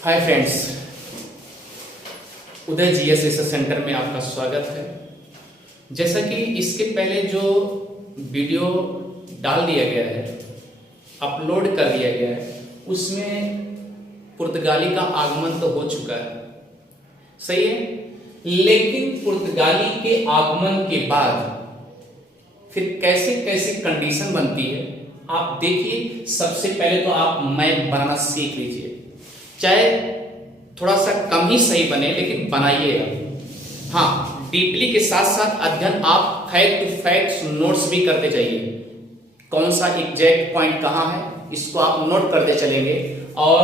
Hi friends, उदय GS research centre में आपका स्वागत है। जैसा कि इसके पहले जो वीडियो डाल दिया गया है, अपलोड कर दिया गया है, उसमें पुर्तगाली का आगमन तो हो चुका है, सही है। लेकिन पुर्तगाली के आगमन के बाद फिर कैसे कैसे कंडीशन बनती है आप देखिए। सबसे पहले तो आप मैप बनाना सीख लीजिए, चाहे थोड़ा सा कम ही सही बने लेकिन बनाइएगा। हाँ, डीपली के साथ साथ अध्ययन आप फैक्ट टू फैक्ट नोट्स भी करते जाइए। कौन सा एग्जैक्ट पॉइंट कहाँ है इसको आप नोट करते चलेंगे। और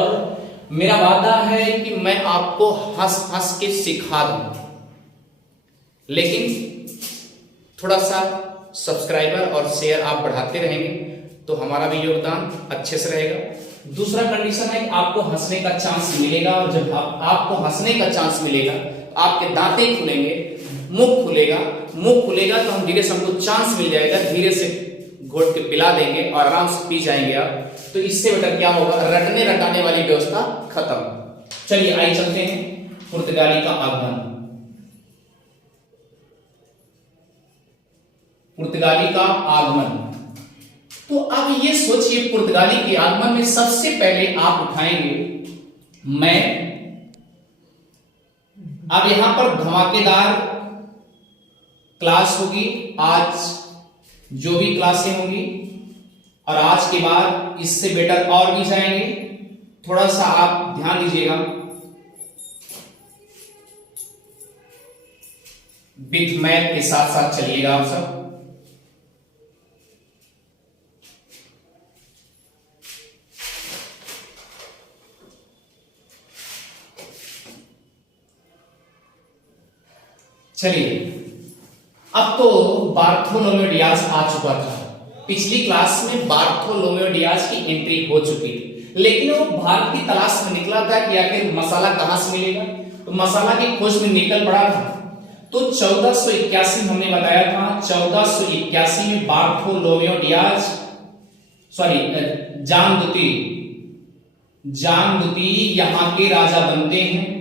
मेरा वादा है कि मैं आपको हंस हंस के सिखा दूं, लेकिन थोड़ा सा सब्सक्राइबर और शेयर आप बढ़ाते रहेंगे तो हमारा भी योगदान अच्छे से रहेगा। दूसरा कंडीशन है कि आपको हंसने का चांस मिलेगा, और जब आपको हंसने का चांस मिलेगा तो आपके दांतें खुलेंगे, मुंह खुलेगा तो हम धीरे से हमको चांस मिल जाएगा, धीरे से घोट के पिला देंगे और आराम से पी जाएंगे आप। तो इससे बेटर क्या होगा, रटने रटाने वाली व्यवस्था खत्म। चलिए आइए चलते हैं पुर्तगाली का आगमन। पुर्तगाली का आगमन, तो अब ये सोचिए, पुर्तगाली के आगमन में सबसे पहले आप उठाएंगे मैं। अब यहां पर धमाकेदार क्लास होगी, आज जो भी क्लासें होंगी, और आज के बाद इससे बेटर और भी जाएंगे। थोड़ा सा आप ध्यान दीजिएगा, विथ मैथ के साथ साथ चलिएगा आप सब। चलिए, अब तो बार्थोलोमेव डियाज आ चुका था। पिछली क्लास में बार्थोलोमेव डियाज की एंट्री हो चुकी थी, लेकिन वो भारत की तलाश में निकला था कि आखिर मसाला कहां से मिलेगा। तो मसाला की खोज में निकल पड़ा था। तो 1481 हमने बताया था, 1481 में बार्थोलोमेव डियाज जामदुती यहां के राजा बनते हैं।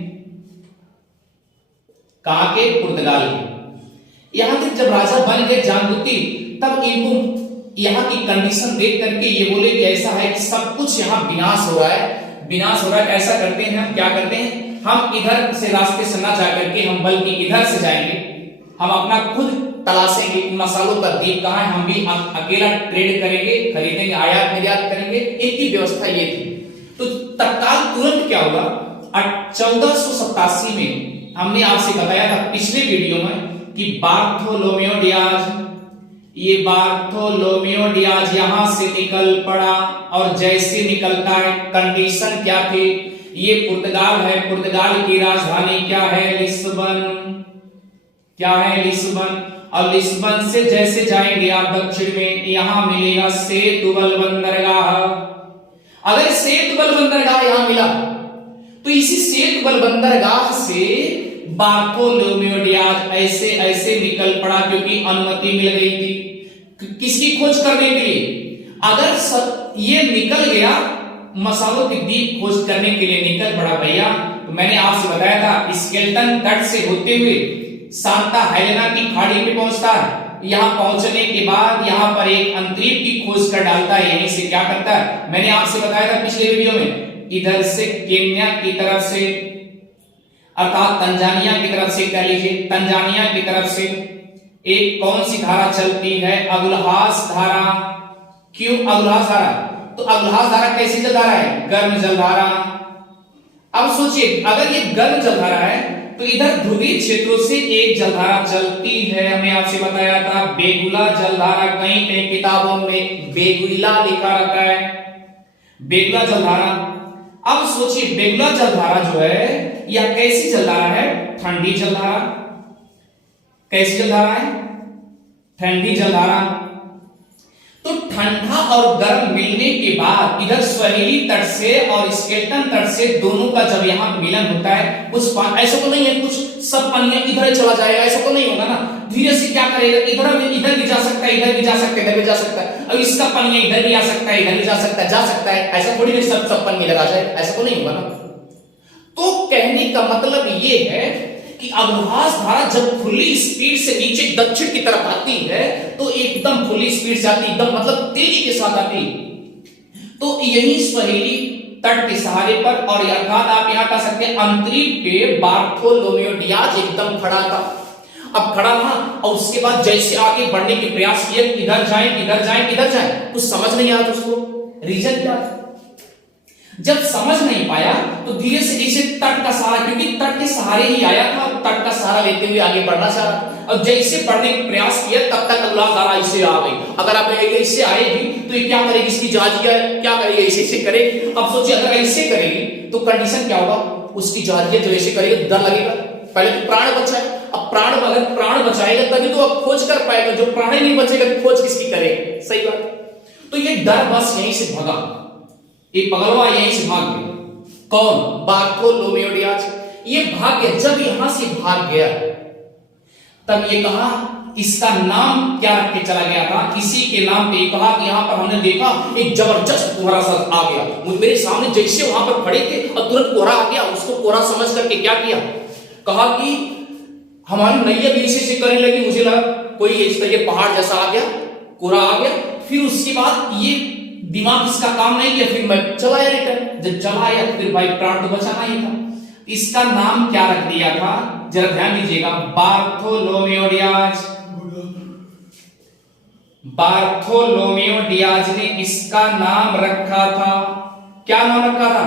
कहां के? पुर्तगाल के। यहां तक जब राजा बन गए जामदुती, तब इनको यहां की कंडीशन देख करके ये बोले कि ऐसा है कि सब कुछ यहां विनाश हो रहा है, ऐसा करते हैं, हम क्या करते हैं, हम इधर से रास्ते से ना जाकर के हम बल्कि इधर से जाएंगे, हम अपना खुद तलाशेंगे मसालों का द्वीप कहां है, हम भी अकेला ट्रेड करेंगे, खरीदेंगे, आयात निर्यात करेंगे। इनकी व्यवस्था ये थी। तो तत्काल तुरंत क्या हुआ, 1487 में हमने आपसे बताया था पिछले वीडियो में कि बार्थोलोमेव डियाज यहां से निकल पड़ा, और जैसे निकलता है कंडीशन क्या थी, ये पुर्तगाल है, पुर्तगाल की राजधानी क्या है, लिस्बन। और लिस्बन से जैसे जाएंगे आप दक्षिण में, यहां मिलेगा सेतुबल बंदरगाह। अगर सेतुबल बंदरगाह यहां मिला तो इसी सेतुबल बंदरगाह से बार्थोलोमेव डियाज ऐसे ऐसे निकल पड़ा, क्योंकि अनुमति मिल गई थी किसकी खोज करने के लिए। अगर ये निकल गया, मसालों की द्वीप खोज करने के लिए निकल पड़ा भैया, तो मैंने आपसे बताया था स्केल्टन तट से होते हुए सांता हेलेना की खाड़ी में पहुंचता है। यहां पहुंचने के बाद यहां पर एक अंतरीप की खोज कर डालता है, यहीं से क्या करता है, मैंने आपसे बताया था पिछले वीडियो में, इधर से केन्या की तरफ से, अर्थात तंजानिया की तरफ से, कह लीजिए तंजानिया की तरफ से एक कौन सी धारा चलती है, अगुलहास धारा। क्यों अगुलहास धारा? तो अगुलहास धारा कैसी जलधारा है, गर्म जलधारा। अब सोचिए, अगर ये गर्म जलधारा है तो इधर ध्रुवीय क्षेत्रों से एक जलधारा चलती है, हमने आपसे बताया था बेगुला जलधारा। कहीं कहीं किताबों में बेगुला लिखा रहता है, बेगुला जलधारा। अब सोचिए, बेगुला जलधारा जो है यह कैसी जलधारा है, ठंडी जलधारा। कैसी जलधारा है, ठंडी जलधारा। तो ठंडा और गर्म मिलने के बाद इधर सहेली तट से और स्केल्टन तट से दोनों का जब यहां मिलन होता है, कुछ ऐसा तो नहीं है कुछ सब पानी इधर चला जाएगा, ऐसा तो नहीं होगा ना। धीरे से क्या करेगा, इधर भी जा सकता है, इधर भी जा सकता है, इधर भी जा सकता है, अब इसका पानी इधर भी आ सकता है, इधर भी जा सकता है, ऐसा थोड़ी नहीं सब पानी लगा जाए, ऐसा तो नहीं होगा ना। तो कहने का मतलब ये है कि अवकाश धारा जब खुली स्पीड से नीचे दक्षिण की तरफ आती है तो एकदम खुली स्पीड से आती, एकदम मतलब तेजी के साथ आती। तो यही सहेली तट के सहारे पर, और अर्थात आप यहां कह सकते हैं अंतरिक्ष पे बार्थोलोमेओ डियाज एकदम खड़ा था। अब खड़ा था और उसके बाद जैसे आगे बढ़ने के प्रयास किए, इधर जाए इधर जाए इधर जाए, कुछ समझ नहीं आया उसको रीजन क्या था। जब समझ नहीं पाया तो धीरे से जैसे तट का सहारा, क्योंकि तट के सहारे ही आया था, तट का सहारा लेते हुए आगे बढ़ना चाह रहा, और जैसे बढ़ने का प्रयास किया तब तक अगला धारा इससे आ गई। अगर आप इससे आएगी तो ये क्या करेगी, इसकी जहाजिया क्या करेगी, ऐसे करेगी। अब सोचिए अगर ऐसे करेगी तो कंडीशन क्या होगा, उसकी जहाजिया जो ऐसे करेगी डर लगेगा, पहले तो प्राण बचाए। अब प्राण, अगर प्राण बचाएगा तभी तो अब खोज कर पाएगा, जो प्राण ही नहीं बचेगा तो खोज किसकी करेगा, सही बात। तो ये डर बस यहीं से भगा, ये पगलवा यहीं से भाग गया। कौन, बार्थोलोमेओ डियाज, ये भाग गया। जब यहां से भाग गया तब ये कहा, इसका नाम क्या रख के चला गया था, इसी के नाम पे कहा कि यहां पर हमने देखा एक जबरदस्त कोहरा सा आ गया मेरे सामने, जैसे वहां पर खड़े थे और तुरंत कोहरा आ गया। उसको कोहरा समझ करके क्या किया, कहा कि हमारी नैया भी इसी से करने लगी, मुझे लगा कोई इस तरह पहाड़ जैसा आ गया, कोहरा आ गया। फिर उसके बाद ये दिमाग इसका काम नहीं किया, फिर मैं चला आया रिटर्न। जब चला आया फिर भाई प्राण तो बचाना ही था। इसका नाम क्या रख दिया था, जरा ध्यान दीजिएगा, बार्थोलोमेओ डियाज। बार्थोलोमेओ डियाज ने इसका नाम रखा था, क्या नाम रखा था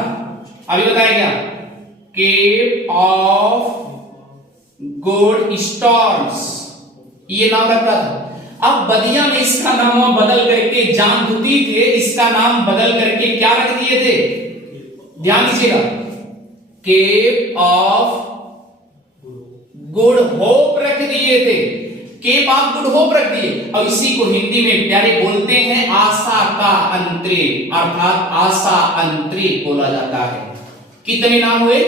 अभी बताया क्या, केप ऑफ गुड स्टॉर्म्स, ये नाम रखा था। अब बदिया में इसका नाम बदल करके, जामदूती थे, इसका नाम बदल करके क्या रख दिए थे, ध्यान दीजिएगा, केप ऑफ गुड होप रख दिए थे, केप ऑफ गुड होप रख दिए। और इसी को हिंदी में प्यारे बोलते हैं आशा का अंतरिक्ष, अर्थात आशा अंतरिक्ष बोला जाता है। कितने नाम हुए,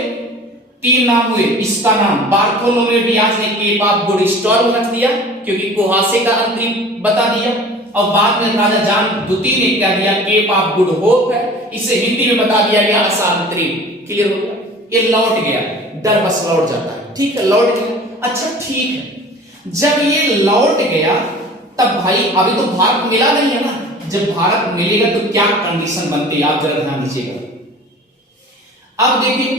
3 नाम हुए। इसका नाम बार्थोलोमेओ डियाज ने केप ऑफ गुड स्टॉर्म रख दिया क्योंकि कुहासे का अंतरिक्ष बता दिया, और बाद में राजा जामदूती ने क्या दिया, केप ऑफ गुड होप है, इसे हिंदी में बता दिया गया आशा अंतरिक्ष। क्लियर हो गया, ये लौट गया, डर बस लौट जाता है, ठीक है, लौट गया। अच्छा ठीक है, जब ये लौट गया तब भाई अभी तो भारत मिला नहीं है ना, जब भारत मिलेगा तो क्या कंडीशन बनती है, आप जरा ध्यान दीजिएगा। अब देखिए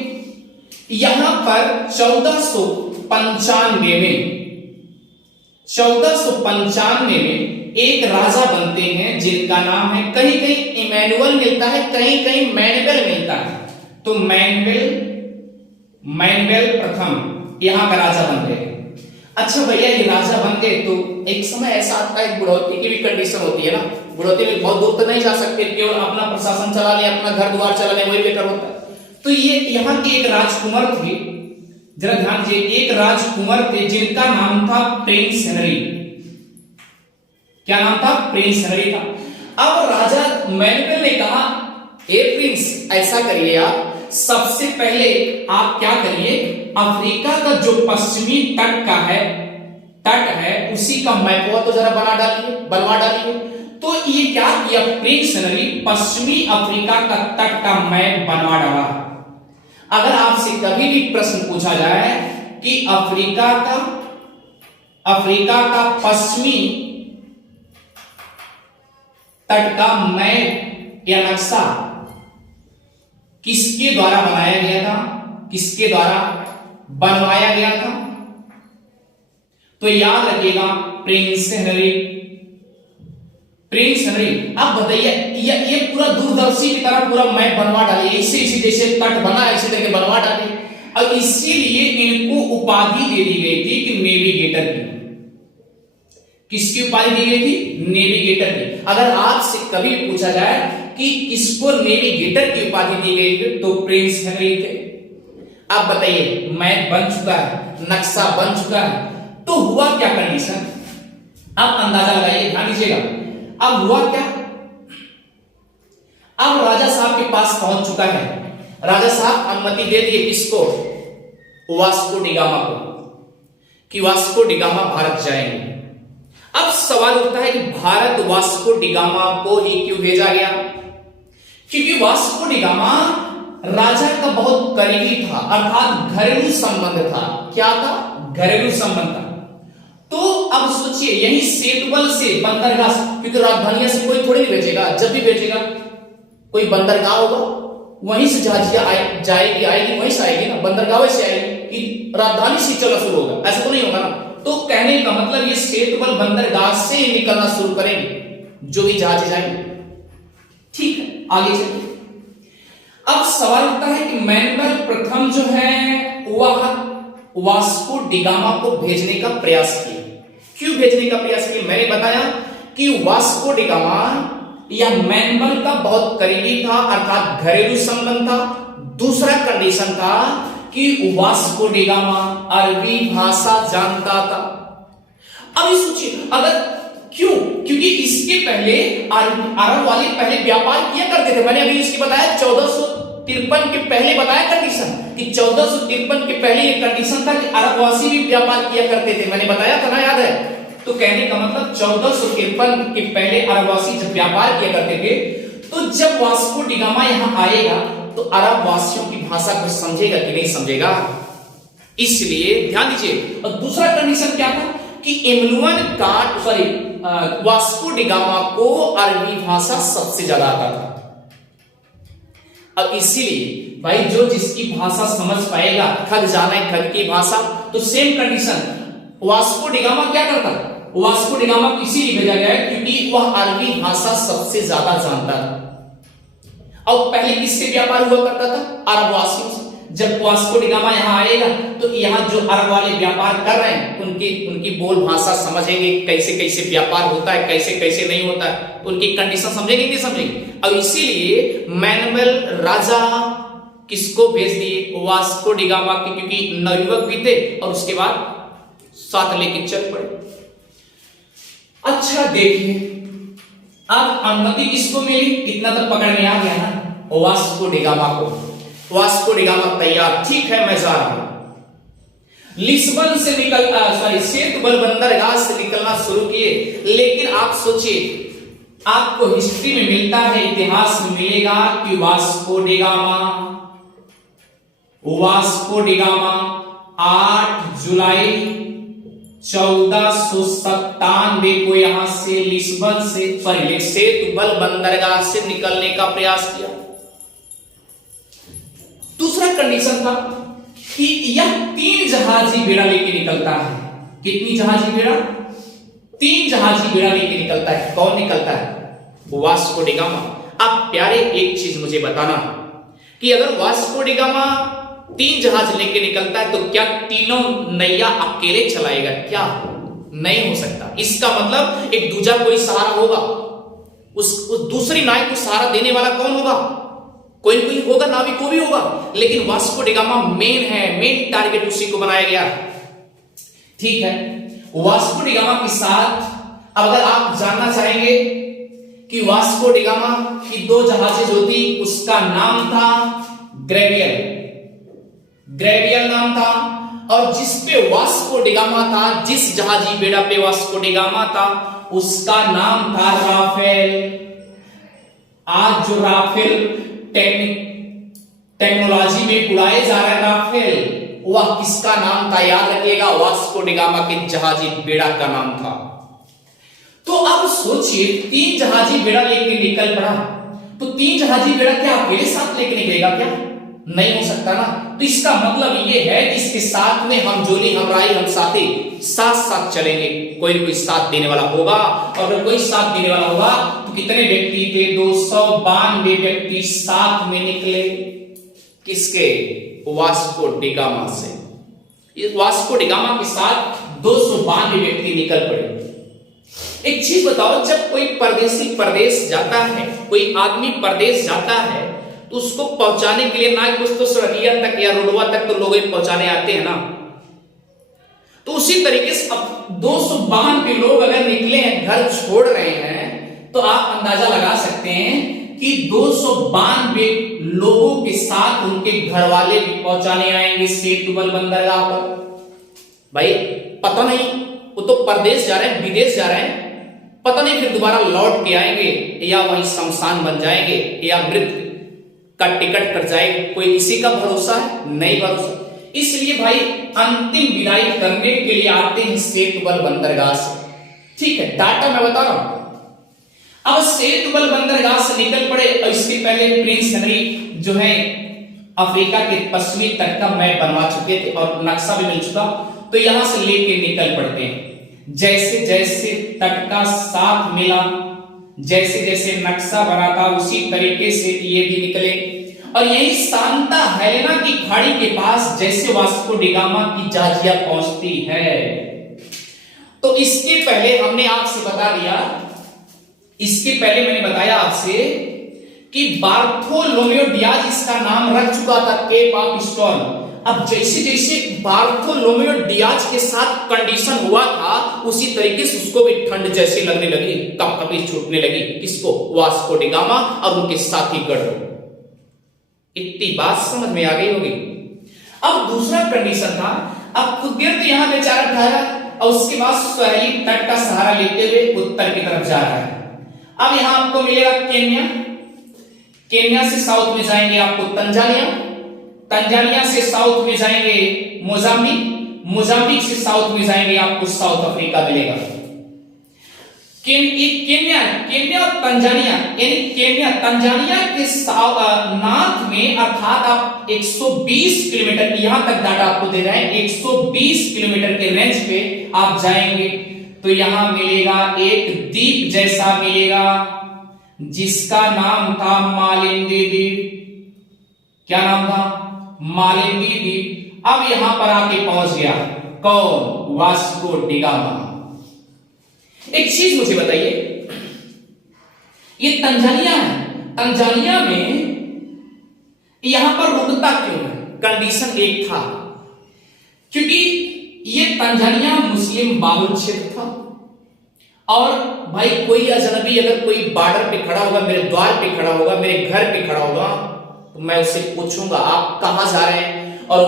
यहां पर 1495 में एक राजा बनते हैं जिनका नाम है, कहीं कहीं इमैनुअल मिलता है, कहीं कहीं मैनुअल मिलता है। तो मैनुअल प्रथम यहां का राजा बन गए। अच्छा भैया ये राजा बन गए तो एक समय ऐसा आता है, बुढ़ौती की भी कंडीशन होती है ना, बुढ़ौती में बहुत दूर तो नहीं जा सकते, केवल अपना प्रशासन चला ले, अपना घर द्वार चला ले, वही बेटर होता है। तो ये यहाँ के एक राजकुमार थे, जरा ध्यान दीजिए, एक राजकुमार थे जिनका नाम था प्रिंस हेनरी। क्या नाम था, प्रिंस हेनरी था। अब राजा मैनुअल ने कहा, ए प्रिंस ऐसा करिए, आप सबसे पहले आप क्या करिए, अफ्रीका का जो पश्चिमी तट है उसी का मैप तो जरा बनवा डालिए। तो ये क्या किया, प्रिंस हेनरी पश्चिमी अफ्रीका का तट का मैप बनवा डाला। अगर आपसे कभी भी प्रश्न पूछा जाए कि अफ्रीका का पश्चिमी तट का मैप या नक्शा किसके द्वारा बनाया गया था, किसके द्वारा बनवाया गया था, तो याद रखिएगा प्रिंस हेनरी। अब बताइए ये पूरा दूरदर्शी की तरह पूरा मैप बनवा डालिए, इसी जैसे तट बना इसी तरह बनवा डालिए। और इसीलिए इनको उपाधि दे दी गई थी कि नेविगेटर की। किसकी उपाधि दी गई थी, नेविगेटर की। अगर आपसे कभी पूछा जाए कि किसको नेविगेटर की उपाधि दी गई तो प्रिंस हेनरी थे। अब बताइए मैप बन चुका है, नक्शा बन चुका है, तो हुआ क्या कंडीशन, अब अंदाजा लगाइए, ध्यान दीजिएगा। अब हुआ क्या, अब राजा साहब के पास पहुंच चुका है, राजा साहब अनुमति दे दिए किसको, वास्को डिगामा को, कि वास्को डिगामा भारत जाएंगे। अब सवाल उठता है कि भारत वास्को डिगामा को ही क्यों भेजा गया, क्योंकि वास्को डिगामा राजा का बहुत करीबी था, अर्थात घरेलू संबंध था। क्या था? घरेलू संबंध था। तो अब सोचिए, यही सेतुबल से बंदरगाह, क्योंकि राजधानियां से कोई थोड़ी नहीं बेचेगा, जब भी बेचेगा कोई बंदरगाह होगा, वहीं से जहाजियां जाएगी, आएगी, वहीं से आएगी ना, बंदरगाह से आएगी, कि राजधानी से चलना शुरू होगा, ऐसा तो नहीं होगा ना। तो कहने का मतलब ये सेतुबल बंदरगाह से निकलना शुरू करेंगे जो भी जहाज जाएंगे। ठीक है, आगे चलिए। अब सवाल उठता है कि मैनुअल प्रथम जो है वह वास्को डिगामा को भेजने का प्रयास किया। क्यों भेजने का प्रयास किया? मैंने बताया कि वास्को डिगामा या मैनुअल का बहुत करीबी था, अर्थात घरेलू संबंध था। दूसरा कंडीशन था कि वास्को डिगामा अरबी भाषा जानता था। अब सोचिए, अगर क्यों? क्योंकि इसके पहले अरब वाले पहले व्यापार किया करते थे। मैंने अभी इसकी बताया 1453 के पहले बताया कंडीशन, कि 1453 के पहले ये कंडीशन था कि अरबवासी भी व्यापार किया करते थे। मैंने बताया था ना, याद है? तो कहने का मतलब 1453 के पहले अरबवासी जब व्यापार किया करते थे, तो जब वास्को डिगामा यहां आएगा तो अरब वासियों की भाषा को समझेगा कि नहीं समझेगा, इसलिए ध्यान दीजिए। और दूसरा कंडीशन क्या था कि वास्को डिगामा को अरबी भाषा सबसे ज्यादा आता था। अब इसीलिए भाई जो जिसकी भाषा समझ पाएगा, खग जाना है खग की भाषा, तो सेम कंडीशन वास्को डिगामा क्या करता? वास्को डिगामा को इसीलिए भेजा गया है क्योंकि वह अरबी भाषा सबसे ज्यादा जानता था। और पहले किससे व्यापार हुआ करता था? अरब वासियों से। जब वास्को डिगामा यहां आएगा तो यहां जो अरब वाले व्यापार कर रहे हैं उनकी बोल भाषा समझेंगे, कैसे कैसे व्यापार होता है, कैसे कैसे नहीं होता है, उनकी कंडीशन समझेंगे नहीं समझेंगे। अब इसीलिए मैनुअल राजा किसको भेज दिए? वास्को डिगामा के, क्योंकि नवयुवक भी थे और उसके बाद साथ लेके चल पड़े। अच्छा देखिए, अब अनुमति किसको मिली? इतना तो पकड़ में आ गया ना, वास्को डिगामा को। वास्को डिगामा तैयार, ठीक है मैं जा रहा हूं। लिस्बन से सेतुबल बंदरगाह से निकलना शुरू किए। लेकिन आप सोचिए, आपको हिस्ट्री में मिलता है, इतिहास में मिलेगा कि वास्को डिगामा 8 जुलाई 1497 को यहां से लिस्बन से सेतुबल बंदरगाह से निकलने का प्रयास किया। दूसरा कंडीशन था कि यह 3 जहाजी बेड़ा लेके निकलता है। कितनी जहाजी बेड़ा? 3 जहाजी बेड़ा लेके निकलता है। कौन निकलता है? Vasco da Gama. अब प्यारे एक चीज मुझे बताना कि अगर वास्को डिगामा 3 जहाज लेके निकलता है तो क्या तीनों नैया अकेले चलाएगा? क्या नहीं हो सकता। इसका मतलब एक दूजा कोई सहारा होगा, उस दूसरी नाव को सहारा देने वाला कौन होगा? कोई होगा, नाविक को भी होगा। लेकिन वास्को डिगामा मेन है, मेन टारगेट उसी को बनाया गया। ठीक है, वास्को डिगामा के साथ अब अगर आप जानना चाहेंगे कि वास्को डिगामा की 2 जहाजें जो थी, उसका नाम था ग्रेवियल नाम था, और जिस पे वास्को डिगामा था, जिस जहाजी बेड़ा पे वास्को डिगामा था, उसका नाम था राफेल। आज जो राफेल टेक्नोलॉजी में उड़ाए जा रहे राफेल, वह किसका नाम था? याद रखिएगा, वास्को डिगामा के जहाजी बेड़ा का नाम था। तो अब सोचिए, 3 जहाजी बेड़ा लेके निकल पड़ा, तो 3 जहाजी बेड़ा क्या अकेले साथ लेके निकलेगा? क्या नहीं हो सकता ना। तो इसका मतलब ये है कि इसके साथ में हम जोली, हम राई, हम साथी साथ साथ चलेंगे। कोई कोई साथ देने वाला होगा, और अगर कोई साथ देने वाला होगा तो कितने व्यक्ति थे? 292 व्यक्ति साथ में निकले। किसके? वास्को डिगामा से। वास्को डिगामा के साथ 292 व्यक्ति निकल पड़े। एक चीज बताओ, जब कोई परदेसी प्रदेश जाता है, कोई आदमी प्रदेश जाता है, तो उसको पहुंचाने के लिए ना कुछ तो सड़किया तक या रोडवा तक तो लोग पहुंचाने आते हैं ना। तो उसी तरीके से अब 292 लोग अगर निकले हैं, घर छोड़ रहे हैं, तो आप अंदाजा लगा सकते हैं कि 292 लोगों के साथ उनके घर वाले भी पहुंचाने आएंगे सेतुबल बंदरगाह पर। भाई पता नहीं, वो तो परदेश जा रहे हैं, विदेश जा रहे हैं, पता नहीं फिर दोबारा लौट के आएंगे या वहीं शमशान बन जाएंगे या मृत का टिकट कट जाए, कोई किसी का भरोसा है? नहीं भरोसा। इसलिए भाई अंतिम विदाई करने के लिए आते हैं सेतुबल बंदरगाह से। ठीक है, डाटा मैं बता रहा हूं। अब सेतुबल बंदरगाह से निकल पड़े और इसके पहले प्रिंस हेनरी जो है अफ्रीका के पश्चिमी तट का मैप बनवा चुके थे और नक्शा भी मिल चुका, तो यहां से लेके निकल पड़ते हैं। जैसे जैसे तट का साथ मिला, जैसे जैसे नक्शा बना था उसी तरीके से ये भी निकले और यही सांता हेलेना की खाड़ी के पास जैसे वास्को डिगामा की जहाजिया पहुंचती है। तो इसके पहले हमने आपसे बता दिया, इसके पहले मैंने बताया आपसे कि बार्थोलोमेओ डियाज इसका नाम रख चुका था, केप ऑफ स्टॉर्म। अब जैसे जैसे बार्थोलोमेओ डियाज के साथ कंडीशन हुआ था उसी तरीके से उसको भी ठंड जैसे लगने लगी, कपकपी छूटने लगी। किसको? वास्को डिगामा और उनके साथी गढ़। इतनी बात समझ में आ गई होगी। अब दूसरा कंडीशन था, अब खुदगिर्द यहां बेचारा ठहरा और उसके बाद सहेली तट का सहारा लेते हुए उत्तर की तरफ जा रहा है। अब यहां आपको मिलेगा केन्या, केन्या से साउथ में जाएंगे आपको तंजानिया, तंजानिया से साउथ में जाएंगे मोजाम्बिक, मोजाम्बिक से साउथ में जाएंगे आपको साउथ अफ्रीका मिलेगा। केन्या और तंजानिया, यानी केन्या तंजानिया के नॉर्थ में अर्थात आप 120 किलोमीटर, यहां तक डाटा आपको दे रहे हैं, 120 किलोमीटर के रेंज पे आप जाएंगे तो यहां मिलेगा एक द्वीप जैसा मिलेगा जिसका नाम था मालिंदी द्वीप। क्या नाम था? मालिंदी द्वीप। अब यहां पर आके पहुंच गया कौन? Vasco da Gama. एक चीज मुझे बताइए, ये तंजानिया है, तंजानिया में यहां पर रुकता क्यों है? कंडीशन एक था, क्योंकि ये तंजानिया मुस्लिम बाहुल क्षेत्र था और भाई कोई अजनबी अगर कोई बॉर्डर पे खड़ा होगा, मेरे द्वार पे खड़ा होगा, मेरे घर पे खड़ा होगा, तो मैं उससे पूछूंगा आप कहां जा रहे हैं। और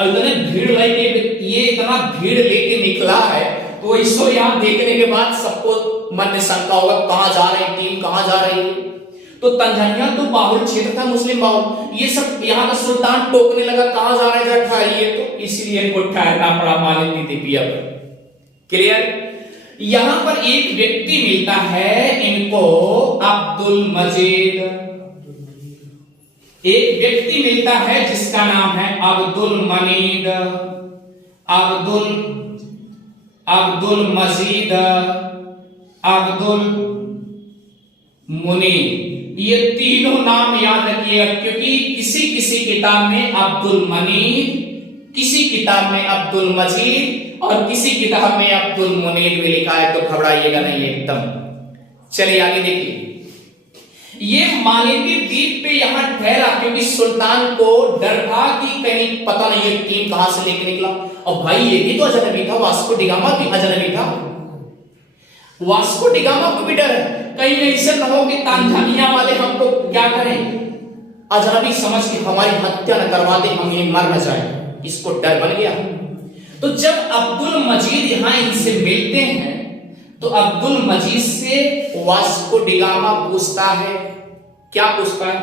इतने भीड़ लेके, ये इतना भीड़ लेके निकला है तो इसको यहां देखने के बाद सबको मन में शंका होगा कहां जा रहे हैं, टीम कहां जा रही है। तो तंजानिया तो बाहुल क्षेत्र था, मुस्लिम बाहुल, ये सब यहाँ का सुल्तान टोकने लगा कहां जा रहे हैं, ठहरिए, तो इसलिए इनको ठहरना पड़ा मालिंदी द्वीप पर। क्लियर? यहां पर एक व्यक्ति मिलता है इनको, अब्दुल मजीद, एक व्यक्ति मिलता है जिसका नाम है अब्दुल मनीद, अब्दुल मजीद, अब्दुल मुनीद। ये तीनों नाम याद रखिएगा, क्योंकि किसी किसी किताब में अब्दुल मनीद, किसी किताब में अब्दुल मजीद और किसी किताब में अब्दुल मुनीद भी लिखा है, तो घबराइएगा नहीं एकदम। चलिए आगे देखिए, ये मालिंदी द्वीप पे यहां ठहरा क्योंकि सुल्तान को डर था कि कहीं पता नहीं ये टीम कहां से लेके निकला। और भाई ये भी तो अजनबी था, वास्को डिगामा भी अजनबी था, वास्को डिगामा को भी डर है कहीं ऐसा न हो कि तंजानिया वाले हमको क्या करें, अजनबी समझ के हमारी हत्या न करवा दे, हम यहीं मर न जाए, इसको डर बन गया। तो जब अब्दुल मजीद यहां इनसे मिलते हैं तो अब्दुल मजीद से वास्को डिगामा पूछता है, क्या पूछता है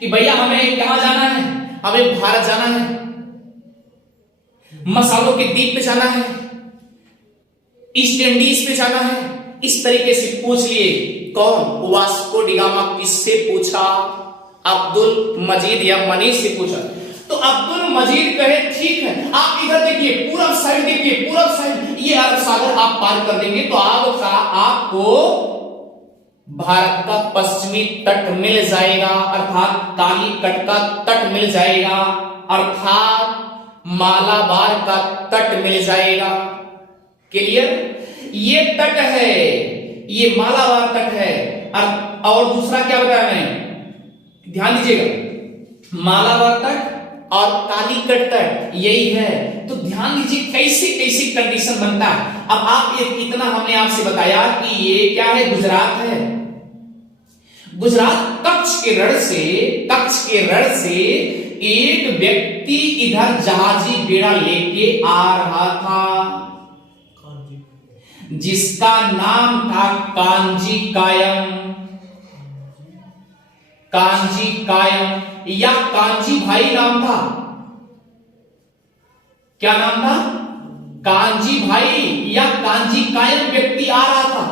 कि भैया हमें कहां जाना है? हमें भारत जाना है, मसालों के द्वीप पे जाना है, ईस्ट इंडीज पे जाना है। इस तरीके से पूछ लिए। कौन? Vasco da Gama. किससे पूछा? अब्दुल मजीद या मनी से पूछा। तो अब्दुल मजीद कहे ठीक है, आप इधर देखिए, पूरब साइड देखिए, पूरब साइड, ये अरब सागर आप पार कर देंगे तो आपको भारत का पश्चिमी तट मिल जाएगा, अर्थात काली तट का तट मिल जाएगा, अर्थात मालाबार का तट मिल जाएगा। क्लियर? ये तट है, ये मालाबार तट है। और दूसरा क्या बताया मैंने, ध्यान दीजिएगा, मालाबार तट और कालीकट तट यही है। तो ध्यान दीजिए कैसे कैसे कंडीशन बनता है। अब आप इतना हमने आपसे बताया कि ये क्या है, गुजरात है। गुजरात कच्छ के रण से एक व्यक्ति इधर जहाजी बेड़ा लेके आ रहा था जिसका नाम था कांजी कायम। कांजी कायम या कांजी भाई नाम था। क्या नाम था? कांजी भाई या कांजी कायम व्यक्ति आ रहा था।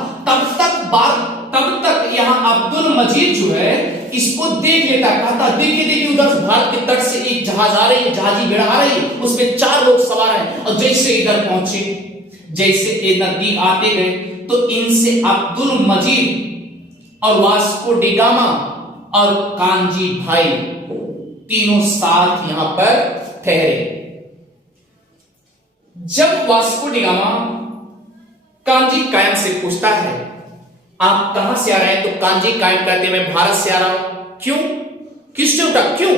तब तक यहां अब्दुल मजीद जो है इसको देख लेता, कहता देखिए देखिए उधर भारत के तट से एक जहाज आ रही है, जहाजी बेड़ा आ रही है, उसमें 4 लोग सवार हैं। और जैसे इधर पहुंचे, जैसे ये नजदीक आते गए तो इनसे अब्दुल मजीद और वास्को डी गामा और कांजी भाई तीनों साथ यहां पर ठहरे। जब वास्को डी गामा कांजी कायम से पूछता है आप कहां से आ रहे हैं, तो कांजी कायम कहते हैं मैं भारत से आ रहा हूं। क्यों? किससे उठा? क्यों?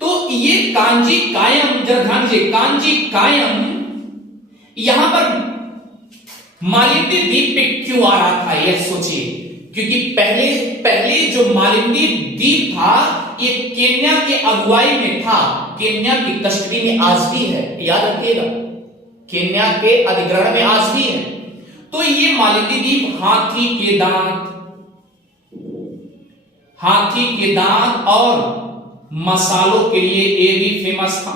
तो ये कांजी कायम, जरा ध्यान दीजिए, कांजी कायम यहां पर मालिंदी द्वीप पे क्यों आ रहा था, यह सोचिए। क्योंकि पहले जो मालिंदी द्वीप था ये केन्या के अगुवाई में था, केन्या की कस्टडी में आज भी है, याद रखिएगा, केन्या के अधिग्रहण में आज भी है। तो ये मालिंदी द्वीप हाथी के दांत और मसालों के लिए ये भी फेमस था।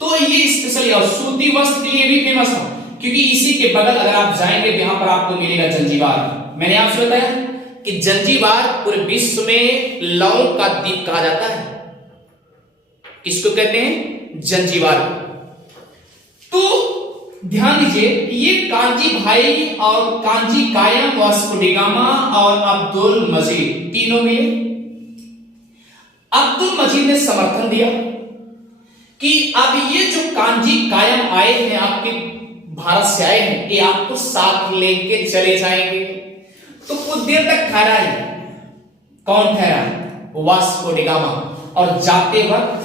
तो ये स्पेशली और सूती वस्त्र के लिए भी फेमस था, क्योंकि इसी के बगल अगर आप जाएंगे तो यहां पर आपको मिलेगा जंजीबार। मैंने आपसे बताया कि जंजीबार पूरे विश्व में लौंग का द्वीप कहा जाता है। किसको कहते हैं? जंजीबार। तो ध्यान दीजिए, ये कांजी भाई और कांजी कायम, वास्को डी गामा और अब्दुल मजीद तीनों मिले। अब्दुल मजीद ने समर्थन दिया कि अब ये जो कांजी कायम आए हैं, आपके भारत से आए हैं, ये आपको साथ लेके चले जाएंगे। तो कुछ देर तक ठहरा है। कौन ठहरा? Vasco D gamma. और जाते वक्त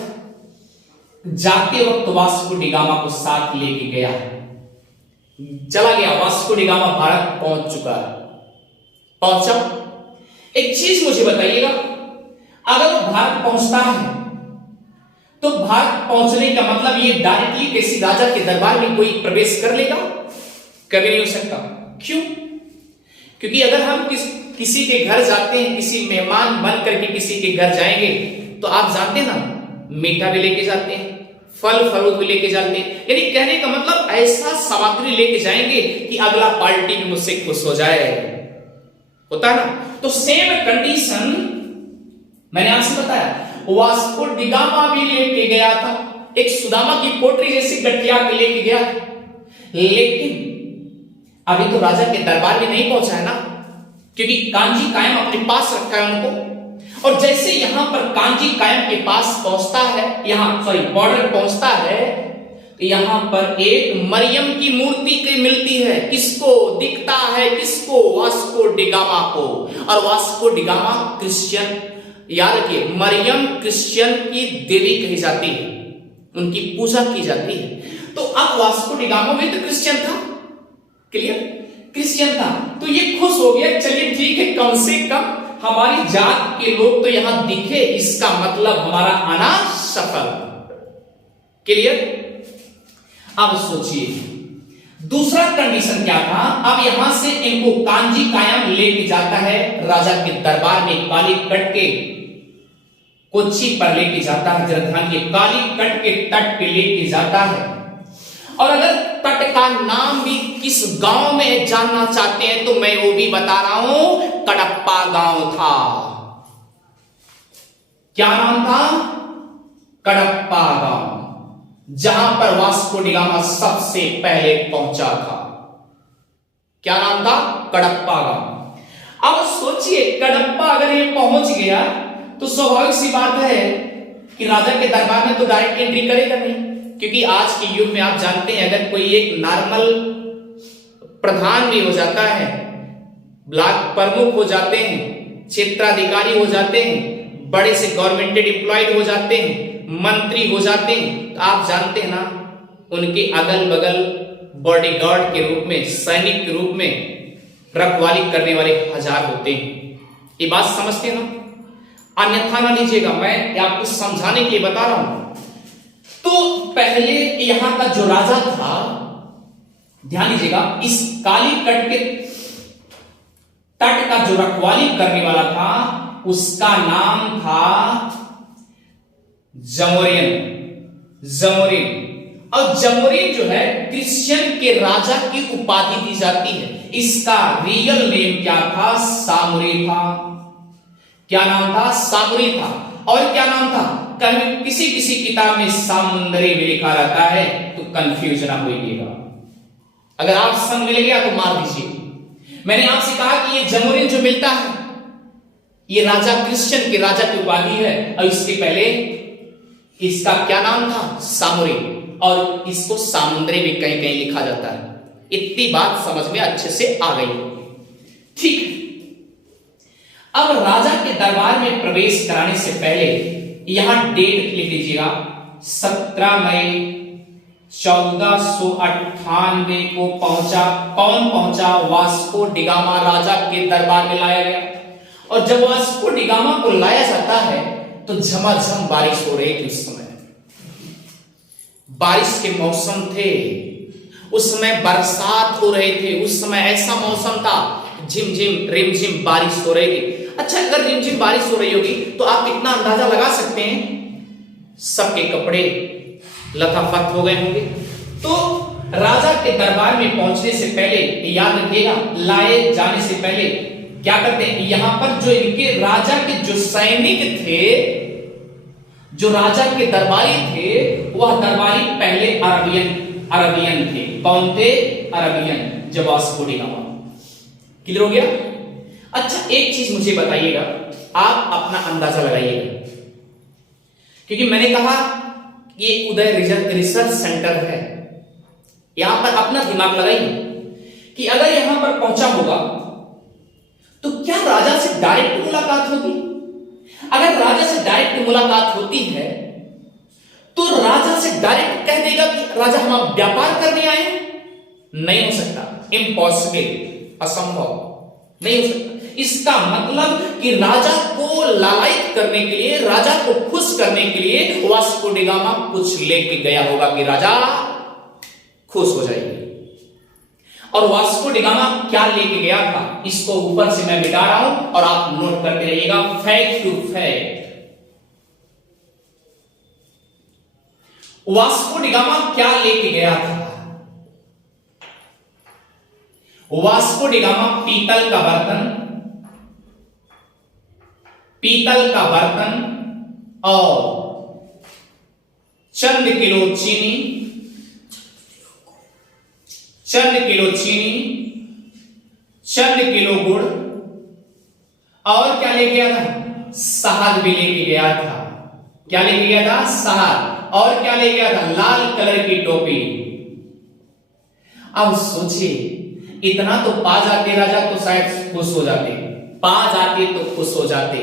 वास्को डी गामा को साथ लेके गया, चला गया। वास्को डी गामा भारत पहुंच चुका है, पहुंचा। एक चीज मुझे बताइएगा, अगर वो भारत पहुंचता है तो भारत पहुंचने का मतलब ये डायरेक्टली किसी राजा के दरबार में कोई प्रवेश कर लेगा? कभी नहीं हो सकता। क्यों? क्योंकि अगर हम किसी के घर जाते हैं, किसी मेहमान बन करके किसी के घर जाएंगे, तो आप जानते हैं ना, मीठा भी लेके जाते हैं, फल फरूट भी लेके जाते हैं। यानी कहने का मतलब ऐसा सामग्री लेके जाएंगे कि अगला पार्टी भी मुझसे खुश हो जाए, होता है ना। तो सेम कंडीशन मैंने आपसे बताया, वास्को डी गामा भी लेके गया था, एक सुदामा की पोटरी जैसी गठिया के लेके गया था, लेकिन अभी तो राजा के दरबार में नहीं पहुंचा है ना, क्योंकि कांजी कायम अपने पास रखा है उनको। और जैसे यहां पर कांजी कायम के पास पहुंचता है, बॉर्डर पहुंचता है, तो यहां पर एक मरियम की मूर्ति के मिलती है। किसको दिखता है? किसको? वास्को डी गामा को। और वास्को डी गामा क्रिश्चियन, याद रखिए, मरियम क्रिश्चियन की देवी कही जाती है, उनकी पूजा की जाती है। तो अब वास्को डी गामा भी तो क्रिश्चियन था, क्लियर, क्रिश्चियन था। तो ये खुश हो गया, चलिए ठीक है, कम से कम हमारी जात के लोग तो यहां दिखे, इसका मतलब हमारा आना सफल। क्लियर? अब सोचिए दूसरा कंडीशन क्या था। अब यहां से इनको कांजी कायम लेके जाता है राजा के दरबार में, काली कट के कोच्चि पर लेके जाता है। जरा ध्यान, ये काली कट के तट पे लेके जाता है। और अगर तट का नाम भी किस गांव में जानना चाहते हैं तो मैं वो भी बता रहा हूं, कडप्पा गांव था। क्या नाम था? कडप्पा गांव, जहां पर वास्को डी गामा सबसे पहले पहुंचा था। क्या नाम था? कडप्पा गांव। अब सोचिए, कडप्पा अगर ये पहुंच गया तो स्वाभाविक सी बात है कि राजा के दरबार में तो डायरेक्ट एंट्री करेगा नहीं, क्योंकि आज के युग में आप जानते हैं, अगर कोई एक नॉर्मल प्रधान भी हो जाता है, ब्लॉक प्रमुख हो जाते हैं, क्षेत्राधिकारी हो जाते हैं, बड़े से गवर्नमेंटेड एम्प्लॉयड हो जाते हैं, मंत्री हो जाते हैं, तो आप जानते हैं ना, उनके अगल बगल बॉडीगार्ड के रूप में, सैनिक के रूप में रखवाली करने वाले हजार होते हैं। ये बात समझते हैं ना? अन्यथा ना लीजिएगा, मैं आपको समझाने के लिए बता रहा हूं। तो पहले यहां का जो राजा था, ध्यान दीजिएगा, इस काली कट के तट का जो रखवाली करने वाला था, उसका नाम था जमोरिन। जमोरिन और जमोरिन जो है क्रिश्चियन के राजा की उपाधि दी जाती है। इसका रियल नेम क्या था? सामुरी था। क्या नाम था? सामुरी था। और क्या नाम था? कहीं किसी किसी किताब में सामुंदरी भी लिखा रहता है, तो कंफ्यूज ना होइएगा। अगर आप संग मिल गया तो मार दीजिए। मैंने आपसे कहा कि ये जमोरिन जो मिलता है, ये राजा क्रिश्चियन के राजा की उपाधि है। और इसके पहले इसका क्या नाम था? सामुरी। और इसको सामुंदरी भी कहीं कहीं लिखा जाता है। इतनी बात समझ में अच्छे से आ गई। ठीक, अब राजा के दरबार में प्रवेश कराने से पहले यहां डेट लिख लीजिएगा। 17 मई 1498 को पहुंचा। कौन पहुंचा? वास्को डिगामा राजा के दरबार में लाया गया। और जब वास्को डिगामा को लाया जाता है तो झमाझम बारिश हो रही थी। उस समय बारिश के मौसम थे, उस समय बरसात हो रहे थे। उस समय ऐसा मौसम था, झिमझिम रिमझिम बारिश हो रही थी। अच्छा, अगर रिमझिम बारिश हो रही होगी तो आप इतना अंदाजा लगा सकते हैं, सबके कपड़े लथाफथ हो गए होंगे। तो राजा के दरबार में पहुंचने से पहले याद रखिएगा, लाए जाने से पहले क्या करते हैं, यहां पर जो इनके राजा के जो सैनिक थे, जो राजा के दरबारी थे, वह दरबारी पहले अरबियन थे। कौन थे? अरबियन। जब वास्को डिगामा। क्लियर हो गया? अच्छा, एक चीज मुझे बताइएगा, आप अपना अंदाजा लगाइएगा, क्योंकि मैंने कहा ये उदय रिसर्च सेंटर है। यहां पर अपना दिमाग लगाइए कि अगर यहां पर पहुंचा होगा तो क्या राजा से डायरेक्ट मुलाकात होगी? अगर राजा से डायरेक्ट मुलाकात होती है तो राजा से डायरेक्ट कह देगा कि राजा हम व्यापार करने आए हैं? नहीं हो सकता, इम्पॉसिबल, असंभव, नहीं हो सकता। इसका मतलब कि राजा को लालायित करने के लिए, राजा को खुश करने के लिए वास्को डिगामा कुछ लेके गया होगा कि राजा खुश हो जाएंगे। और वास्को डिगामा क्या लेके गया था, इसको ऊपर से मैं मिटा रहा हूं और आप नोट करते रहिएगा। Fact to fact, Vasco da Gama क्या लेके गया था? वास्को डिगामा पीतल का बर्तन और चंद किलो चीनी, चंद किलो गुड़, और क्या लेके गया था? शहद भी लेके गया था। क्या लेके गया था? शहद। और क्या लेके गया था? लाल कलर की टोपी। अब सोचिए, इतना तो पा जाते राजा तो शायद खुश हो जाते, पा जाते तो खुश हो जाते,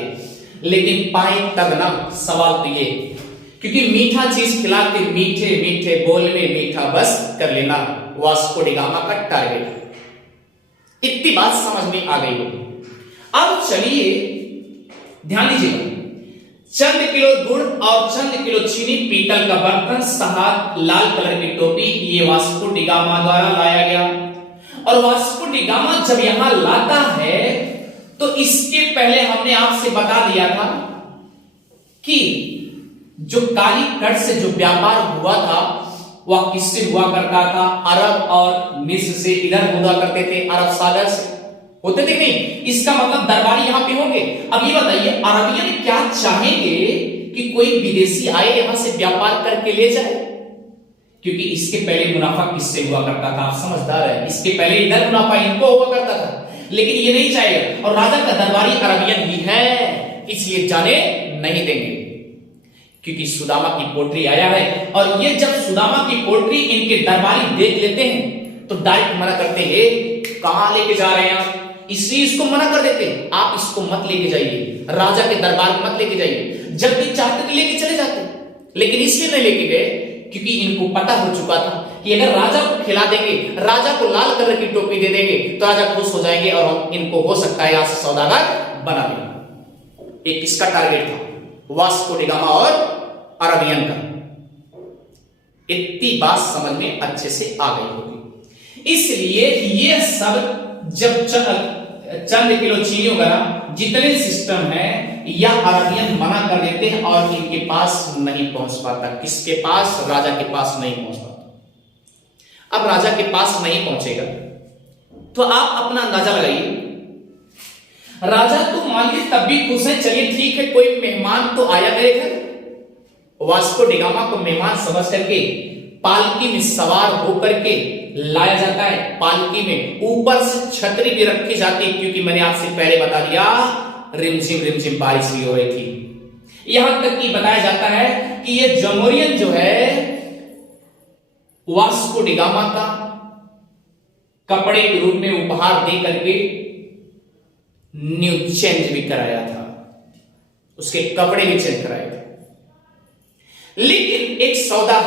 लेकिन पाए तब ना। सवाल तो ये, क्योंकि मीठा चीज खिलाते, मीठे मीठे बोल में मीठा बस कर लेना वास्को डिगामा का टारगेट। इतनी बात समझ में आ गई हो। अब चलिए ध्यान दीजिएगा, चंद किलो गुड़ और चंद किलो चीनी, पीतल का बर्तन, शहद, लाल कलर की टोपी, ये वास्को डिगामा द्वारा लाया गया। और वास्को डिगामा जब यहां लाता है तो इसके पहले हमने आपसे बता दिया था कि जो काली कट से जो व्यापार हुआ था वह किससे हुआ करता था? अरब और मिस्र से। इधर हुआ करते थे अरब सागर से, होते थे नहीं? इसका मतलब दरबारी यहां पे होंगे। अब ये बताइए, अरबियन क्या चाहेंगे कि कोई विदेशी आए यहां से व्यापार करके ले जाए? क्योंकि इसके पहले मुनाफा किससे हुआ करता था? आप समझदार है, इसके पहले इधर मुनाफा इनको हुआ करता था, लेकिन ये नहीं चाहेगा। और राजा का दरबारी अरबियन ही है, इसलिए जाने नहीं देंगे, क्योंकि सुदामा की पोट्री आया है। और ये जब सुदामा की पोट्री इनके दरबारी देख लेते हैं तो डायरेक्ट मना करते हैं, कहां लेके जा रहे हैं आप? इसलिए इसको मना कर देते हैं, आप इसको मत लेके जाइए, राजा के दरबार में मत लेके जाइए। जब भी चाहते तो लेके चले जाते, लेकिन इसलिए नहीं लेके गए क्योंकि इनको पता हो चुका था कि अगर राजा को खिला देंगे, राजा को लाल कलर की टोपी दे देंगे तो राजा खुश हो जाएंगे और इनको हो सकता है यहां से सौदागर बना देंगे। एक किसका टारगेट था? वास्को डिगामा और अरबियन का। इतनी बात समझ में अच्छे से आ गई होगी। इसलिए ये सब जब चंद किलो चीनी वगैरह जितने सिस्टम है या अरबियन मना कर देते हैं और इनके पास नहीं पहुंच पाता। किसके पास? राजा के पास नहीं पहुंच पाता। अब राजा के पास नहीं पहुंचेगा तो आप अपना अंदाजा लगाइए। राजा तो मान लीजिए तब भी खुश है, चलिए ठीक है, कोई मेहमान तो आया मेरे घर। वास्को डी गामा को मेहमान समझ करके पालकी में सवार होकर के लाया जाता है। पालकी में ऊपर से छतरी भी रखी जाती है, क्योंकि मैंने आपसे पहले बता दिया रिमझिम बारिश भी हो रही थी। यहां तक कि बताया जाता है कि ये जमोरियन जो है वास्को डी गामा का कपड़े के रूप में उपहार दे करके न्यू चेंज भी कराया था, उसके कपड़े भी चेंज कराए थे। लेकिन एक सौदा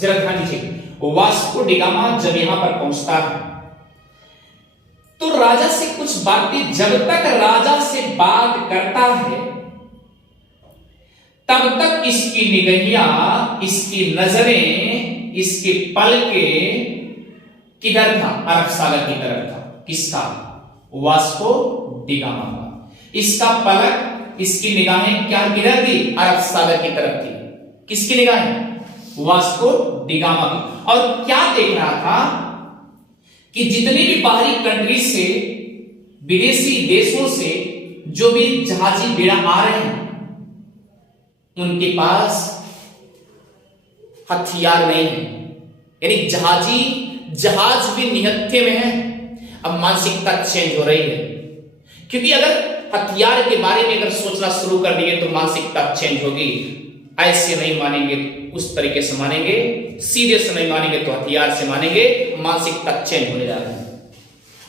जरा ध्यान दीजिए, वास्को डी गामा जब यहां पर पहुंचता है तो राजा से कुछ बातें, जब तक राजा से बात करता है तब तक इसकी निगाहें, इसकी नजरें, इसके पलकें किधर था? अरब सागर की तरफ था। किसका? वास्को डी गामा का। इसका पलक, इसकी निगाहें क्या किधर थी? अरब सागर की तरफ थी। किसकी निगाहें? वास्को डी गामा की। और क्या देख रहा था कि जितनी भी बाहरी कंट्री से, विदेशी देशों से जो भी जहाजी बेड़ा आ रहे हैं उनके पास हथियार नहीं है, यानी जहाज भी निहत्थे में है। अब मानसिकता चेंज हो रही है, क्योंकि अगर हथियार के बारे में अगर सोचना शुरू कर दिए तो मानसिकता चेंज होगी। ऐसे नहीं मानेंगे उस तरीके से मानेंगे, सीधे से नहीं मानेंगे तो हथियार से मानेंगे। मानसिकता चेंज होने जा रही है।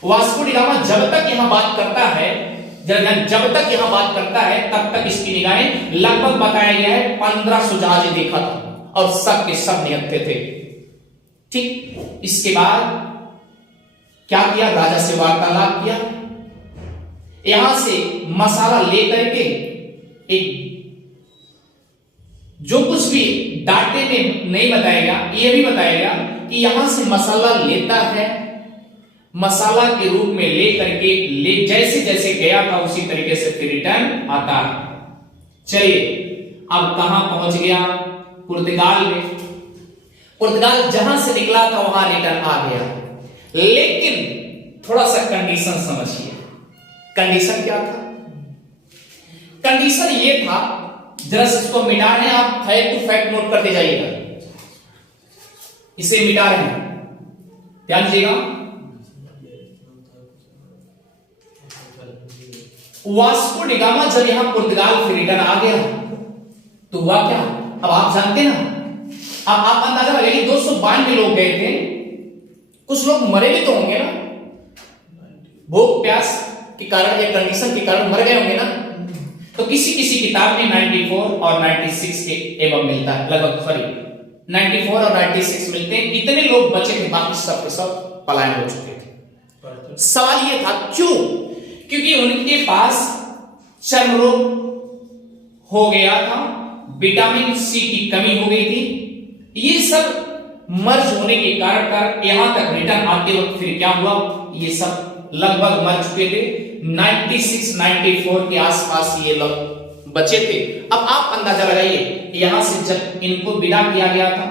वास्को डी गामा जब तक यहां बात करता है, जब तक यहां बात करता है तब तक इसकी निगाहें, लगभग बताया गया है 1500 जहाज देखा था और सब के सब निहत्थे थे। ठीक, इसके बाद क्या किया? राजा से वार्तालाप किया। यहां से मसाला लेकर के एक, जो कुछ भी डाटे में नहीं बताएगा, यह भी बताएगा कि यहां से मसाला लेता है, मसाला के रूप में लेकर के जैसे जैसे गया था उसी तरीके से फिर रिटर्न आता है। चलिए अब कहां पहुंच गया? पुर्तगाल में। पुर्तगाल जहां से निकला था वहां रिटर्न आ गया। लेकिन थोड़ा सा कंडीशन समझिए। कंडीशन क्या था? कंडीशन ये था, जरा से इसको मिटा रहे हैं, आप फैक्ट टू फैक्ट नोट करते जाइएगा। इसे मिटा रहे हैं, ध्यान दीजिएगा। वास्को डी गामा जब यहां पुर्तगाल फिर रिटर्न आ गया तो हुआ क्या? अब आप जानते ना, अब आप अंदाजा लगाइए, 292 लोग गए थे, कुछ लोग मरे भी तो होंगे ना, भूख प्यास के कारण या कंडीशन के कारण मर गए होंगे ना। तो किसी किसी किताब में 94 और 96 के एवं मिलता है, लगभग सॉरी 94 और 96 मिलते हैं। कितने लोग बचे थे? बाकी सब के सब पलायन हो चुके थे। सवाल ये था क्यों? क्योंकि उनके पास चर्म रोग हो गया था, विटामिन सी की कमी हो गई थी। ये सब मर्ज होने के कारण यहां तक रिटर्न आते वक्त फिर क्या हुआ? ये सब लगभग मर चुके थे। 96-94 के आसपास ये लोग बचे थे। अब आप अंदाजा लगाइए, यहां से जब इनको विदा किया गया था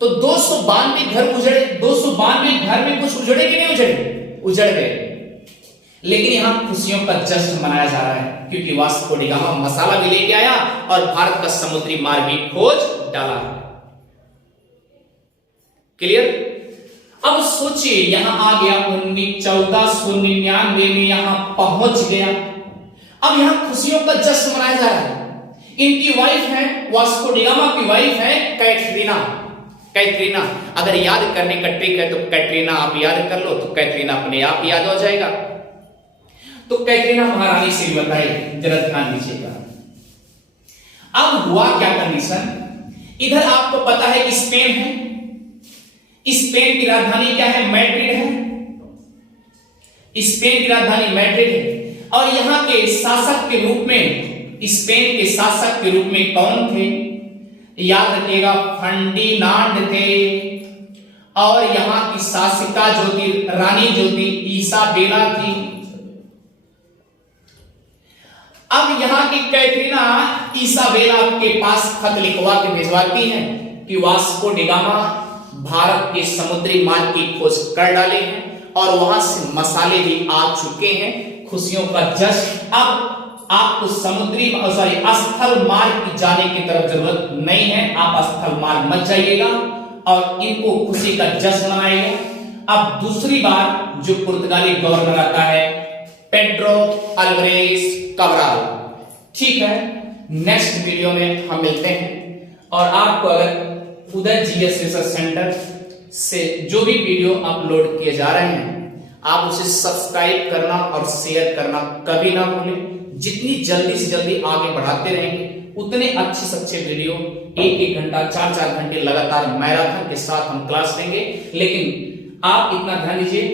तो 292 घर उजड़े। 292 घर में कुछ उजड़े कि नहीं उजड़े? उजड़ गए। लेकिन यहां खुशियों का जश्न मनाया जा रहा है, क्योंकि वास्को डी गामा मसाला भी लेके आया और भारत का समुद्री मार्ग भी खोज डाला। क्लियर? अब सोचिए, यहां आ गया 1499 में यहां पहुंच गया। अब यहां खुशियों का जश्न मनाया जा रहा है। इनकी वाइफ है, वास्को डी गामा की वाइफ है कैटरीना। कैटरीना अगर याद करने का ट्रिक है तो कैटरीना आप याद कर लो, तो कैटरीना अपने आप याद हो जाएगा। तो कैटरीना महारानी से भी बताइए, जरा ध्यान दीजिएगा। अब हुआ क्या कंडीशन? इधर आपको पता है कि स्पेन है, स्पेन की राजधानी क्या है? मैड्रिड है। स्पेन की राजधानी मैड्रिड है। और यहां के शासक के रूप में, स्पेन के शासक के रूप में कौन थे? याद रखिएगा, फर्डिनांड थे। और यहां की शासिका जो थी, रानी जो थी, इसाबेला थी। अब यहाँ की कैटरीना इसाबेला के पास खत लिखवा के भिजवाती है कि वास्को डिगामा भारत के समुद्री मार्ग की खोज कर डाले हैं और वहां से मसाले भी आ चुके हैं, खुशियों का जश्न। अब आपको समुद्री स्थल मार्ग की जाने की तरफ जरूरत नहीं है, आप स्थल मार्ग मत जाइएगा और इनको खुशी का जश्न मनाइएगा। अब दूसरी बार जो पुर्तगाली गवर्नर आता है पेड्रो अल्वारेज कैब्राल। ठीक है, नेक्स्ट वीडियो में हम मिलते हैं। और आपको अगर उदय जीएस रिसर्च सेंटर से जो भी वीडियो अपलोड किए जा रहे हैं आप उसे सब्सक्राइब करना और शेयर करना कभी ना भूलें। जितनी जल्दी से जल्दी आगे बढ़ाते रहेंगे उतने अच्छे से अच्छे वीडियो 1-1 घंटा 4-4 घंटे लगातार मैराथन के साथ हम क्लास देंगे। लेकिन आप इतना ध्यान दीजिए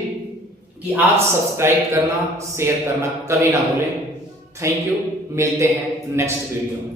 कि आप सब्सक्राइब करना शेयर करना कभी ना भूलें। थैंक यू, मिलते हैं नेक्स्ट वीडियो में।